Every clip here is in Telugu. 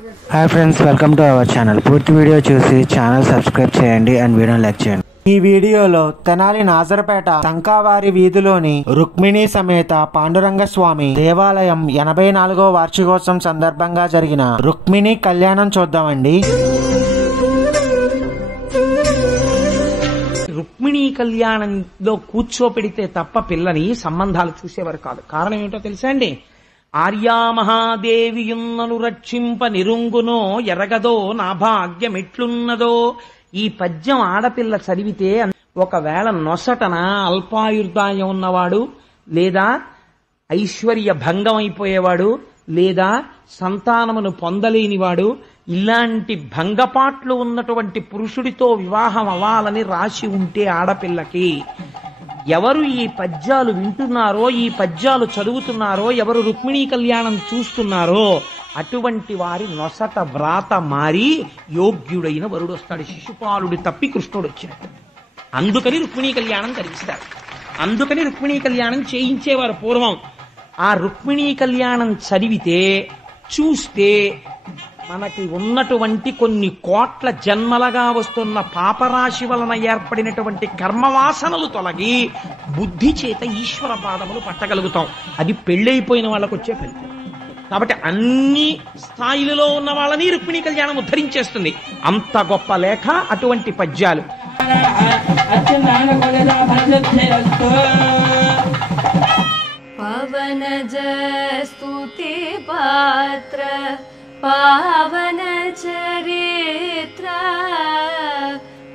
Hi friends, welcome to our channel. పూర్తి వీడియో చూసి ఛానల్ సబ్స్క్రైబ్ చేయండి అండ్ వీడియోని లైక్ చేయండి. ఈ వీడియోలో తెనాలి నాజరపేట సంకావారి వీధిలోని రుక్మిణి సమేత పాండురంగ స్వామి దేవాలయం 84వ వార్షికోత్సవం సందర్భంగా జరిగిన రుక్మిణి కళ్యాణం చూద్దామండి. రుక్మిణీ కళ్యాణంలో కూర్చోపెడితే తప్ప పిల్లని సంబంధాలు చూసేవారు కాదు. కారణం ఏమిటో తెలుసా అండి? ఆర్యామహాదేవియున్నను రక్షింప నిరుంగునో ఎరగదో నా భాగ్యమెట్లున్నదో. ఈ పద్యం ఆడపిల్ల చదివితే ఒకవేళ నొసటన అల్పాయుర్దాయం ఉన్నవాడు, లేదా ఐశ్వర్య భంగం అయిపోయేవాడు, లేదా సంతానమును పొందలేనివాడు, ఇలాంటి భంగపాట్లు ఉన్నటువంటి పురుషుడితో వివాహం అవ్వాలని రాసి ఉంటే ఆడపిల్లకి, ఎవరు ఈ పద్యాలు వింటున్నారో, ఈ పద్యాలు చదువుతున్నారో, ఎవరు రుక్మిణీ కళ్యాణం చూస్తున్నారో అటువంటి వారి నొసట వ్రాత మారి యోగ్యుడైన వరుడు వస్తాడు. శిశుపాలుడు తప్పి కృష్ణుడు వచ్చాడు. అందుకని రుక్మిణీ కళ్యాణం కలిగిస్తారు. అందుకని రుక్మిణీ కళ్యాణం చేయించేవారు పూర్వం. ఆ రుక్మిణీ కళ్యాణం చదివితే, చూస్తే మనకి ఉన్నటువంటి కొన్ని కోట్ల జన్మలుగా వస్తున్న పాపరాశి వలన ఏర్పడినటువంటి కర్మవాసనలు తొలగి బుద్ధి చేత ఈశ్వర పాదములు పట్టగలుగుతాం. అది పెళ్ళైపోయిన వాళ్ళకు వచ్చే ఫలితం. కాబట్టి అన్ని స్థాయిలలో ఉన్న వాళ్ళని రుక్మిణీ కళ్యాణం ఉద్ధరించేస్తుంది. అంత గొప్ప లేఖ అటువంటి పద్యాలు. పవనజ స్తుతి పాత్ర పావన చరిత్ర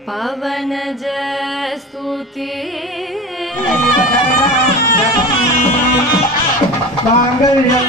పవనజ స్తుతి మాంగళ్యం